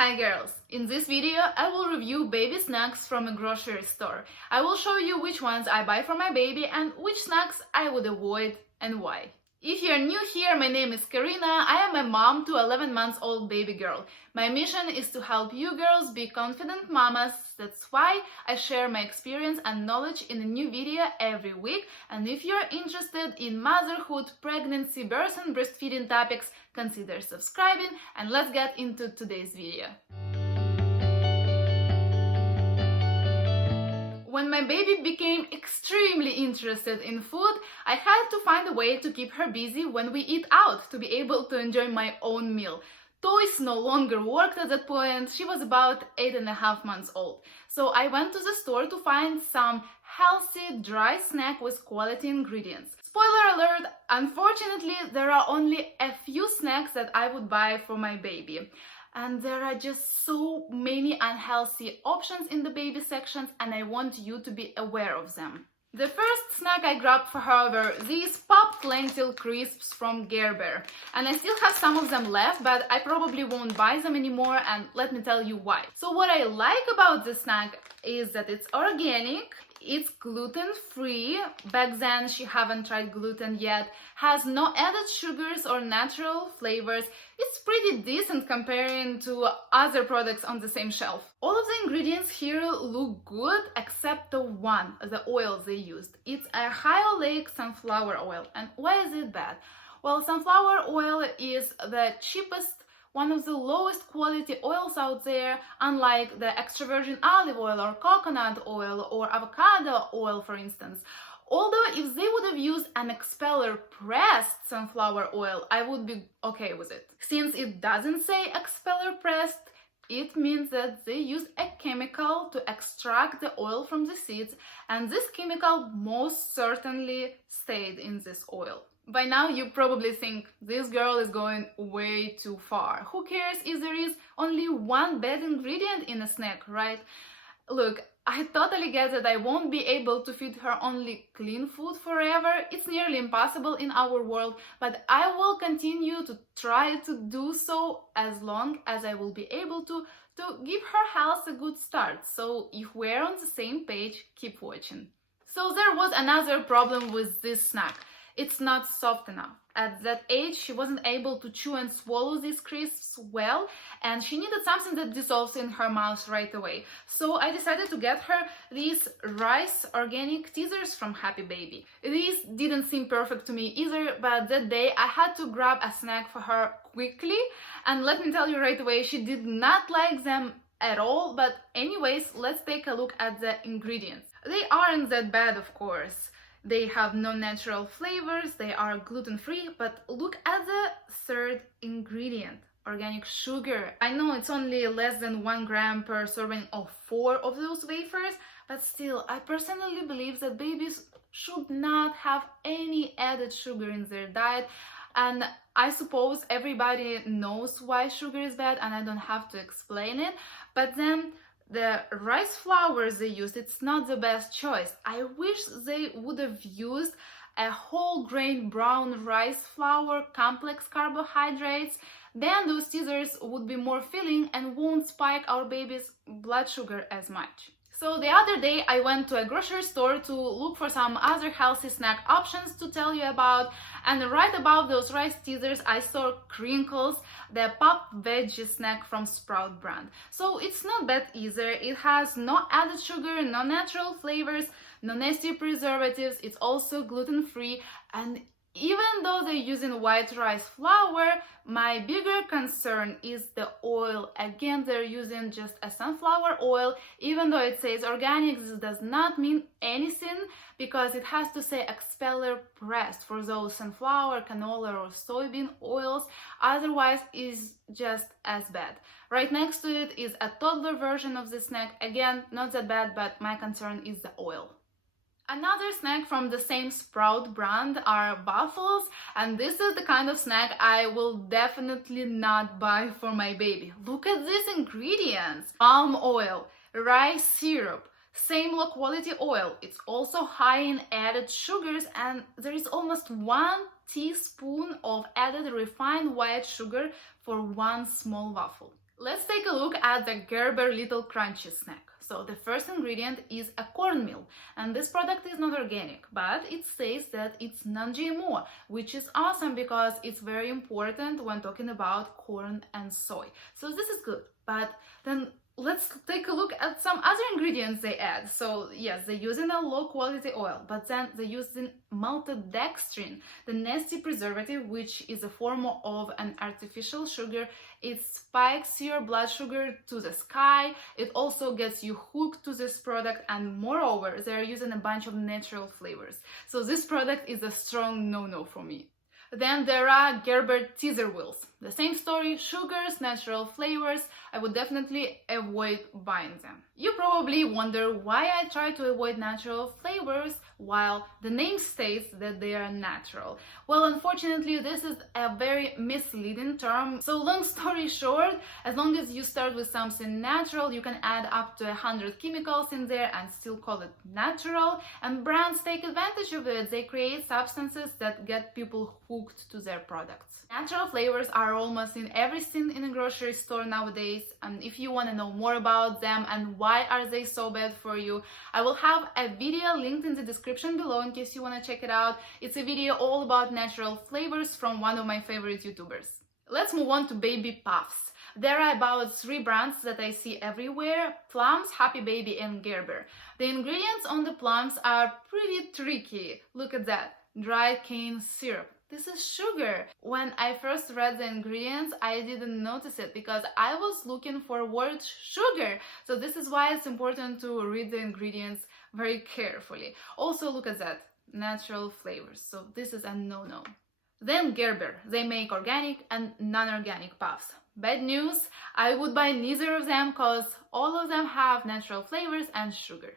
Hi girls! In this video I will review baby snacks from a grocery store. I will show you which ones I buy for my baby and which snacks I would avoid and why. If you're new here, my name is Karyna. I am a mom to 11 months old baby girl. My mission is to help you girls be confident mamas. That's why I share my experience and knowledge in a new video every week. And if you're interested in motherhood, pregnancy, birth and breastfeeding topics, consider subscribing and let's get into today's video. When my baby became extremely interested in food, I had to find a way to keep her busy when we eat out, to be able to enjoy my own meal. Toys no longer worked at that point. She was about 8.5 months old. So I went to the store to find some healthy, dry snack with quality ingredients. Spoiler alert, unfortunately, there are only a few snacks that I would buy for my baby. And there are just so many unhealthy options in the baby sections, and I want you to be aware of them. The first snack I grabbed for her were these popped lentil crisps from Gerber. And I still have some of them left, but I probably won't buy them anymore, and let me tell you why. So what I like about this snack is that it's organic, it's gluten-free. Back then she haven't tried gluten yet, has no added sugars or natural flavors. It's pretty decent comparing to other products on the same shelf. All of the ingredients here look good except the oil they used. It's a high oleic sunflower oil. And why is it bad? Well, sunflower oil is the cheapest, one of the lowest quality oils out there, unlike the extra virgin olive oil or coconut oil or avocado oil, for instance. Although if they would have used an expeller pressed sunflower oil, I would be okay with it. Since it doesn't say expeller pressed, it means that they used a chemical to extract the oil from the seeds, and this chemical most certainly stayed in this oil. By now you probably think this girl is going way too far. Who cares if there is only one bad ingredient in a snack, right? Look, I totally get that I won't be able to feed her only clean food forever. It's nearly impossible in our world, but I will continue to try to do so as long as I will be able to give her health a good start. So if we're on the same page, keep watching. So there was another problem with this snack. It's not soft enough. At that age, she wasn't able to chew and swallow these crisps well, and she needed something that dissolves in her mouth right away. So I decided to get her these rice organic teasers from Happy Baby. These didn't seem perfect to me either, but that day I had to grab a snack for her quickly, and let me tell you right away, she did not like them at all. But anyways, let's take a look at the ingredients. They aren't that bad, of course. They have no natural flavors, they are gluten-free, but look at the third ingredient, organic sugar. I know it's only less than 1 gram per serving of 4 of those wafers, but still, I personally believe that babies should not have any added sugar in their diet. And I suppose everybody knows why sugar is bad and I don't have to explain it, but then the rice flours they used, it's not the best choice. I wish they would have used a whole grain brown rice flour, complex carbohydrates. Then those teasers would be more filling and won't spike our baby's blood sugar as much. So the other day I went to a grocery store to look for some other healthy snack options to tell you about, and right above those rice teasers I saw Crinkles, the popped veggie snack from Sprout brand. So it's not bad either. It has no added sugar, no natural flavors, no nasty preservatives. It's also gluten-free, and even though they're using white rice flour, my bigger concern is the oil. Again, they're using just a sunflower oil. Even though it says organic, this does not mean anything because it has to say expeller pressed for those sunflower, canola or soybean oils. Otherwise, it's just as bad. Right next to it is a toddler version of this snack. Again, not that bad, but my concern is the oil. Another snack from the same Sprout brand are waffles, and this is the kind of snack I will definitely not buy for my baby. Look at these ingredients: palm oil, rice syrup, same low quality oil. It's also high in added sugars, and there is almost 1 teaspoon of added refined white sugar for 1 small waffle. Let's take a look at the Gerber Little Crunchy snack. So the first ingredient is a cornmeal, and this product is not organic, but it says that it's non-GMO, which is awesome because it's very important when talking about corn and soy. So this is good, but then let's take a look at some other ingredients they add. So yes, they use in a low quality oil, but then they use in maltodextrin, the nasty preservative, which is a form of an artificial sugar. It spikes your blood sugar to the sky. It also gets you hooked to this product, and moreover, they're using a bunch of natural flavors. So this product is a strong no-no for me. Then there are Gerber teaser wheels. The same story, sugars, natural flavors. I would definitely avoid buying them. You probably wonder why I try to avoid natural flavors while the name states that they are natural. Well, unfortunately, this is a very misleading term. So long story short, as long as you start with something natural, you can add up to 100 chemicals in there and still call it natural. And brands take advantage of it. They create substances that get people hooked to their products. Natural flavors are almost in everything in a grocery store nowadays, and if you want to know more about them and why are they so bad for you, I will have a video linked in the description below in case you want to check it out. It's a video all about natural flavors from one of my favorite YouTubers. Let's move on to baby puffs. There are about 3 brands that I see everywhere: Plums, Happy Baby, and Gerber. The ingredients on the plums are pretty tricky. Look at that, dry cane syrup. This is sugar. When I first read the ingredients, I didn't notice it because I was looking for word sugar. So this is why it's important to read the ingredients very carefully. Also, look at that, natural flavors. So this is a no-no. Then Gerber, they make organic and non-organic puffs. Bad news, I would buy neither of them because all of them have natural flavors and sugar.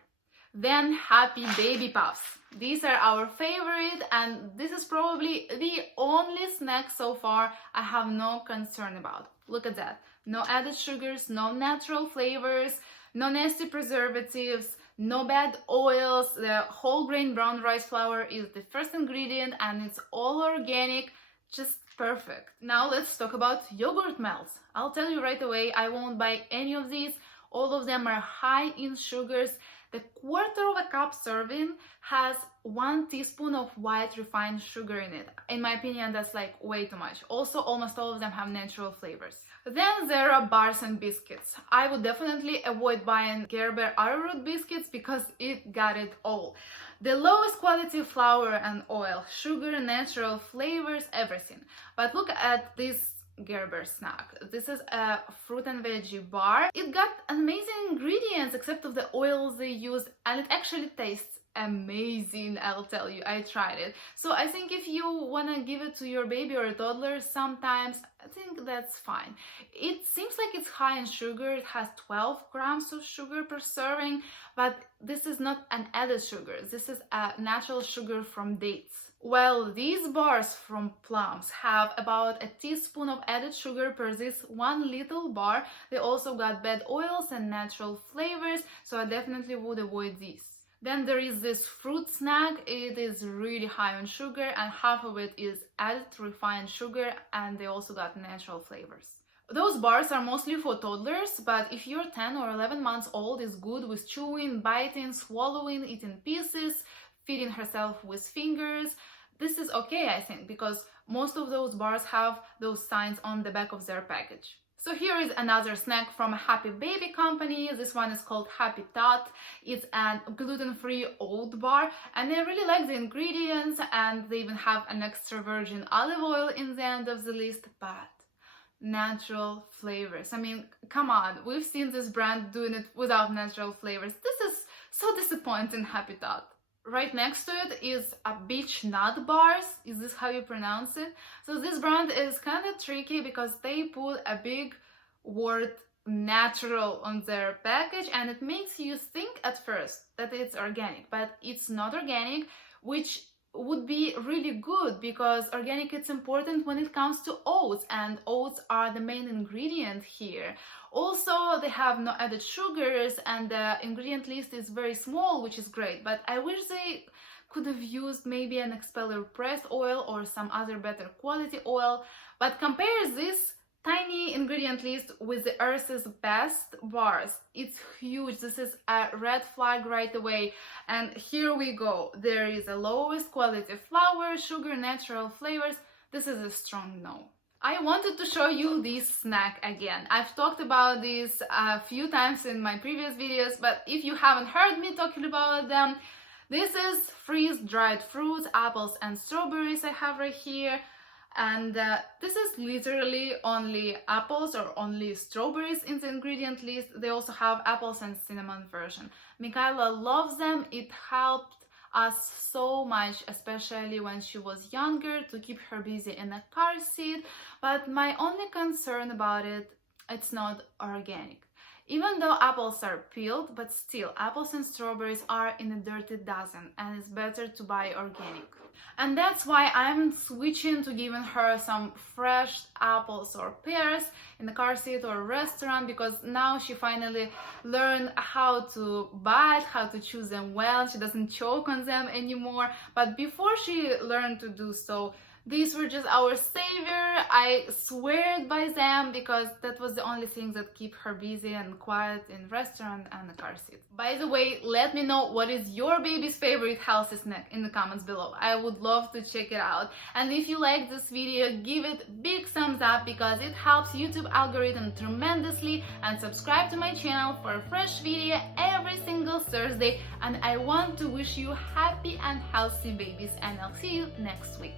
Then Happy Baby Puffs. These are our favorite, and this is probably the only snack so far I have no concern about. Look at that. No added sugars, no natural flavors, no nasty preservatives, no bad oils. The whole grain brown rice flour is the first ingredient and it's all organic. Just perfect. Now let's talk about yogurt melts. I'll tell you right away, I won't buy any of these. All of them are high in sugars. The quarter of a cup serving has 1 teaspoon of white refined sugar in it. In my opinion, that's like way too much. Also, almost all of them have natural flavors. Then there are bars and biscuits. I would definitely avoid buying Gerber arrowroot biscuits because it got it all. The lowest quality flour and oil, sugar, natural flavors, everything. But look at this Gerber snack. This is a fruit and veggie bar. It got amazing ingredients except of the oils they use, and it actually tastes amazing. I'll tell you, I tried it. So I think if you want to give it to your baby or a toddler sometimes, I think that's fine. It seems like it's high in sugar. It has 12 grams of sugar per serving, but this is not an added sugar. This is a natural sugar from dates. Well, these bars from Plums have about a teaspoon of added sugar per this one little bar. They also got bad oils and natural flavors, so I definitely would avoid these. Then there is this fruit snack. It is really high on sugar and half of it is added refined sugar, and they also got natural flavors. Those bars are mostly for toddlers, but if you're 10 or 11 months old, it's good with chewing, biting, swallowing, eating pieces, feeding herself with fingers. This is okay, I think, because most of those bars have those signs on the back of their package. So here is another snack from a Happy Baby company. This one is called Happy Tot. It's a gluten-free oat bar, and I really like the ingredients, and they even have an extra virgin olive oil in the end of the list, but natural flavors. I mean, come on, we've seen this brand doing it without natural flavors. This is so disappointing, Happy Tot. Right next to it is a beech nut bars. Is this how you pronounce it? So this brand is kind of tricky because they put a big word natural on their package, and it makes you think at first that it's organic, but it's not organic, which would be really good because organic is important when it comes to oats, and oats are the main ingredient here. Also, they have no added sugars, and the ingredient list is very small, which is great, but I wish they could have used maybe an expeller pressed oil or some other better quality oil. But compare this Tiny ingredient list with the Earth's best bars. It's huge. This is a red flag right away. And here we go. There is a lowest quality flour, sugar, natural flavors. This is a strong no. I wanted to show you this snack again. I've talked about this a few times in my previous videos, but if you haven't heard me talking about them, this is freeze-dried fruits, apples and strawberries I have right here. And this is literally only apples or only strawberries in the ingredient list. They also have apples and cinnamon version. Mikaela loves them. It helped us so much, especially when she was younger, to keep her busy in a car seat. But my only concern about it, it's not organic. Even though apples are peeled, but still, apples and strawberries are in a dirty dozen, and it's better to buy organic. And that's why I'm switching to giving her some fresh apples or pears in the car seat or restaurant, because now she finally learned how to bite, how to choose them well. She doesn't choke on them anymore. But before she learned to do so, these were just our savior. I swear by them because that was the only thing that keep her busy and quiet in restaurant and the car seat. By the way, let me know what is your baby's favorite healthy snack in the comments below. I would love to check it out. And if you like this video, give it big thumbs up because it helps YouTube algorithm tremendously, and subscribe to my channel for a fresh video every single Thursday. And I want to wish you happy and healthy babies, and I'll see you next week.